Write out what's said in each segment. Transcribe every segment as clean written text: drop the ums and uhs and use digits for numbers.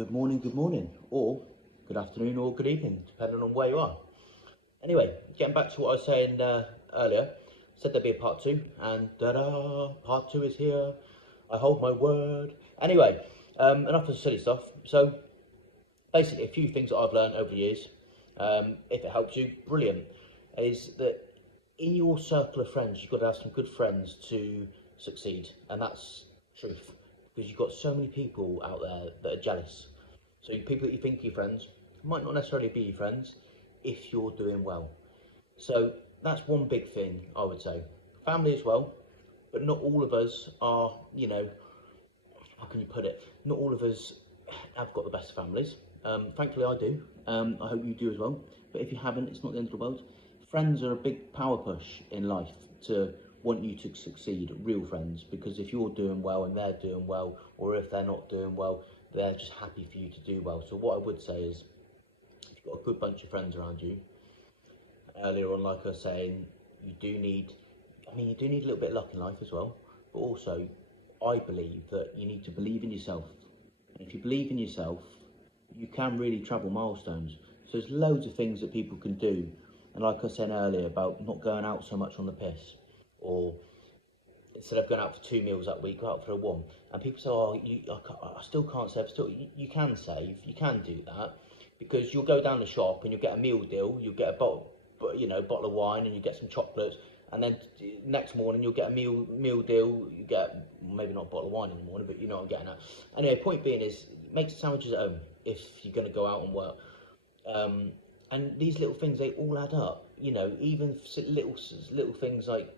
good morning, or good afternoon or good evening, depending on where you are. Anyway, getting back to what I was saying earlier, said there'd be a part two, and ta-da, part two is here. I hold my word. Anyway, enough of the silly stuff. So, basically, a few things that I've learned over the years, if it helps you, brilliant, is that in your circle of friends, you've got to have some good friends to succeed, and that's truth, because you've got so many people out there that are jealous. So people that you think are your friends might not necessarily be your friends if you're doing well. So that's one big thing I would say. Family as well, but not all of us are, how can you put it? Not all of us have got the best families. Thankfully, I do. I hope you do as well. But if you haven't, it's not the end of the world. Friends are a big power push in life to want you to succeed, real friends, because if you're doing well and they're doing well, or if they're not doing well, they're just happy for you to do well. So what I would say is, if you've got a good bunch of friends around you, earlier on, like I was saying, you do need, you do need a little bit of luck in life as well, but also, I believe that you need to believe in yourself. And if you believe in yourself, you can really travel milestones. So there's loads of things that people can do. And like I said earlier about not going out so much on the piss, or instead of going out for 2 meals that week, go out for one. And people say, oh, I still can't save. You can save, you can do that, because you'll go down the shop and you'll get a meal deal, you'll get a bottle of wine, and you get some chocolates, and then next morning you'll get a meal deal, you get maybe not a bottle of wine in the morning, but you know what I'm getting at. Anyway, point being is, make sandwiches at home if you're going to go out and work. And these little things, they all add up. Even little things like,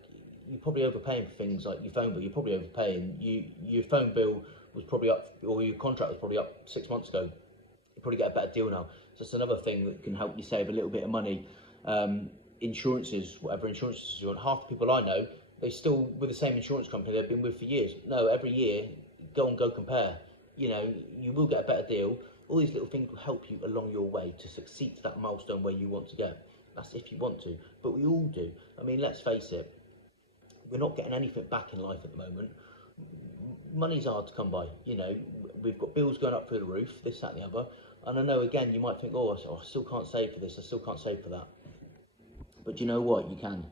you're probably overpaying for things like your phone bill. You're probably overpaying. Your phone bill was probably up, or your contract was probably up 6 months ago. You probably get a better deal now. So it's another thing that can help you save a little bit of money. Insurances, whatever insurances you want. Half the people I know, they still with the same insurance company they've been with for years. No, every year, go compare. You will get a better deal. All these little things will help you along your way to succeed to that milestone where you want to get. That's if you want to, but we all do. Let's face it, we're not getting anything back in life at the moment. Money's hard to come by. We've got bills going up through the roof, this, that, and the other. And I know, again, you might think, oh, I still can't save for this, I still can't save for that. But you know what? You can.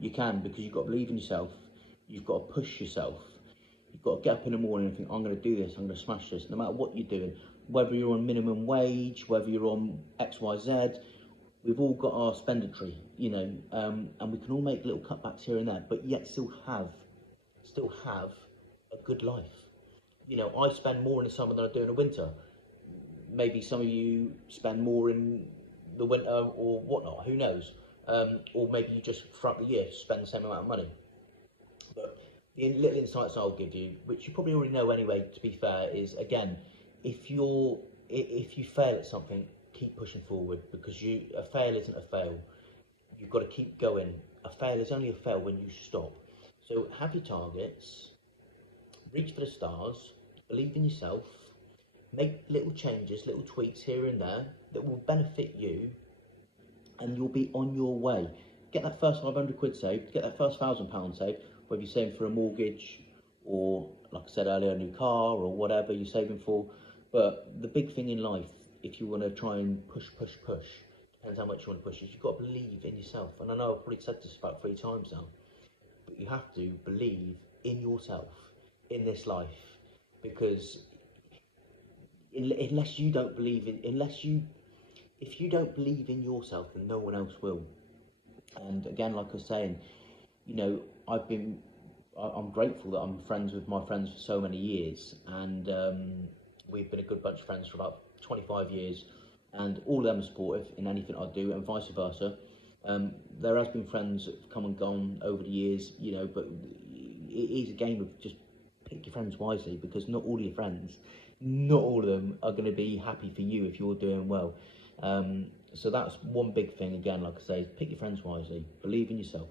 You can, because you've got to believe in yourself. You've got to push yourself. You've got to get up in the morning and think, I'm going to do this, I'm going to smash this, no matter what you're doing. Whether you're on minimum wage, whether you're on X, Y, Z, we've all got our expenditure, and we can all make little cutbacks here and there, but yet still have a good life. I spend more in the summer than I do in the winter. Maybe some of you spend more in the winter or whatnot, who knows? Or maybe you just throughout the year spend the same amount of money. But the little insights I'll give you, which you probably already know anyway, to be fair, is, again, if you fail at something, keep pushing forward, because a fail isn't a fail. You've got to keep going. A fail is only a fail when you stop. So have your targets, reach for the stars, believe in yourself, make little changes, little tweaks here and there that will benefit you, and you'll be on your way. Get that first 500 quid saved, get that first £1,000 saved, whether you're saving for a mortgage or, like I said earlier, a new car or whatever you're saving for. But the big thing in life, if you want to try and push, depends how much you want to push, is you've got to believe in yourself. And I know I've probably said this about 3 times now, but you have to believe in yourself in this life, because unless you don't believe in, if you don't believe in yourself, then no one else will. And again, like I was saying, I'm grateful that I'm friends with my friends for so many years, and we've been a good bunch of friends for about 25 years, and all of them are supportive in anything I do, and vice versa. There has been friends that have come and gone over the years, but it is a game of just pick your friends wisely, because not all of your friends, not all of them are going to be happy for you if you're doing well. So that's one big thing, again, like I say, pick your friends wisely, believe in yourself.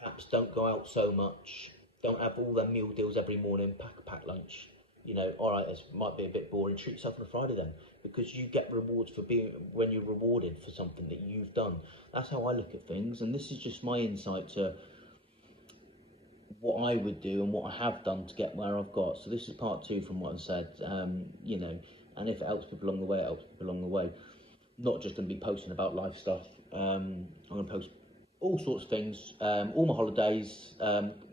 Perhaps don't go out so much, don't have all their meal deals every morning, pack lunch. Alright, this might be a bit boring, treat yourself on a Friday then, because you get rewards when you're rewarded for something that you've done. That's how I look at things, and this is just my insight to what I would do and what I have done to get where I've got. So this is part two from what I said, you know, and if it helps people along the way, it helps people along the way. Not just going to be posting about life stuff. I'm going to post all sorts of things, all my holidays,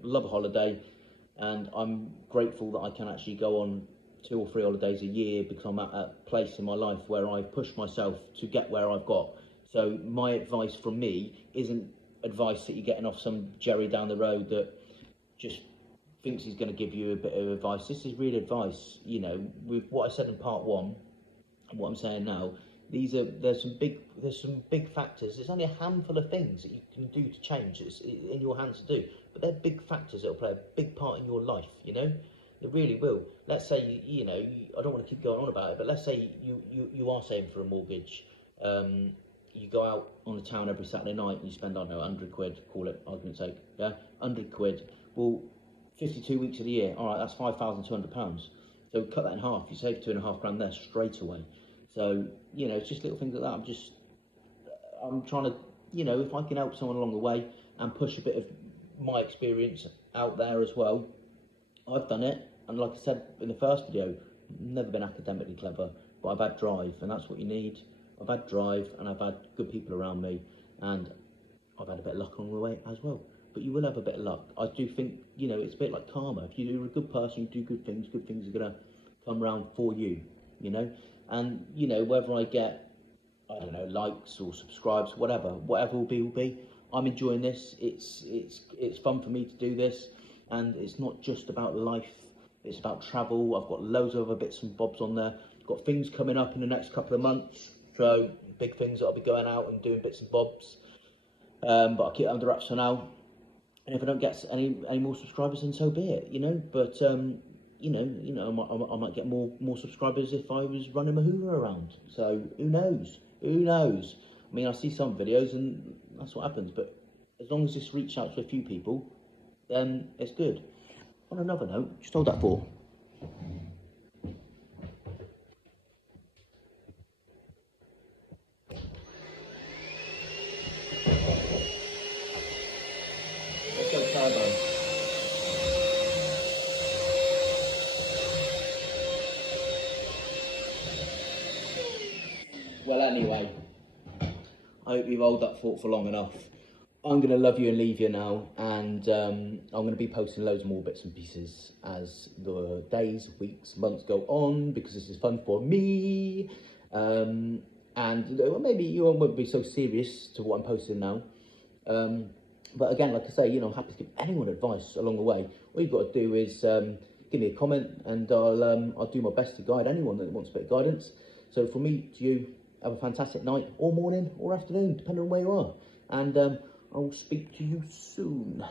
love a holiday, and I'm grateful that I can actually go on 2 or 3 holidays a year because I'm at a place in my life where I've pushed myself to get where I've got. So my advice from me isn't advice that you're getting off some Jerry down the road that just thinks he's going to give you a bit of advice. This is real advice, you know, with what I said in part one and what I'm saying now. There's some big factors. There's only a handful of things that you can do to change. It's in your hands to do, but they're big factors that will play a big part in your life. You know, it really will. Let's say you know, I don't want to keep going on about it, but let's say you are saving for a mortgage. You go out on the town every Saturday night and you spend, I don't know, 100 quid, call it argument's sake, yeah, 100 quid. Well, 52 weeks of the year, all right, that's £5,200. So cut that in half. You save £2.5 grand there straight away. So, you know, it's just little things like that. I'm trying to, you know, if I can help someone along the way and push a bit of my experience out there as well, I've done it. And like I said in the first video, never been academically clever, but I've had drive, and that's what you need. I've had drive, and I've had good people around me, and I've had a bit of luck along the way as well. But you will have a bit of luck. I do think, you know, it's a bit like karma. If you're a good person, you do good things are going to come around for you, you know. And, you know, whether I get, I don't know, likes or subscribes, whatever will be. I'm enjoying this. It's fun for me to do this, and it's not just about life. It's about travel. I've got loads of other bits and bobs on there. I've got things coming up in the next couple of months, so big things that I'll be going out and doing bits and bobs. But I'll keep it under wraps for now. And if I don't get any more subscribers, then so be it, you know. But you know, I might get more subscribers if I was running my Hoover around. So who knows? Who knows? I mean, I see some videos and that's what happens. But as long as this reaches out to a few people, then it's good. On another note, just hold that for. Let's go turbo. Well, anyway, I hope you've held that thought for long enough. I'm going to love you and leave you now, and I'm going to be posting loads more bits and pieces as the days, weeks, months go on, because this is fun for me. And well, maybe you won't be so serious to what I'm posting now. But again, like I say, you know, I'm happy to give anyone advice along the way. All you've got to do is give me a comment, and I'll do my best to guide anyone that wants a bit of guidance. So from me to you, have a fantastic night, or morning, or afternoon, depending on where you are. And I'll speak to you soon.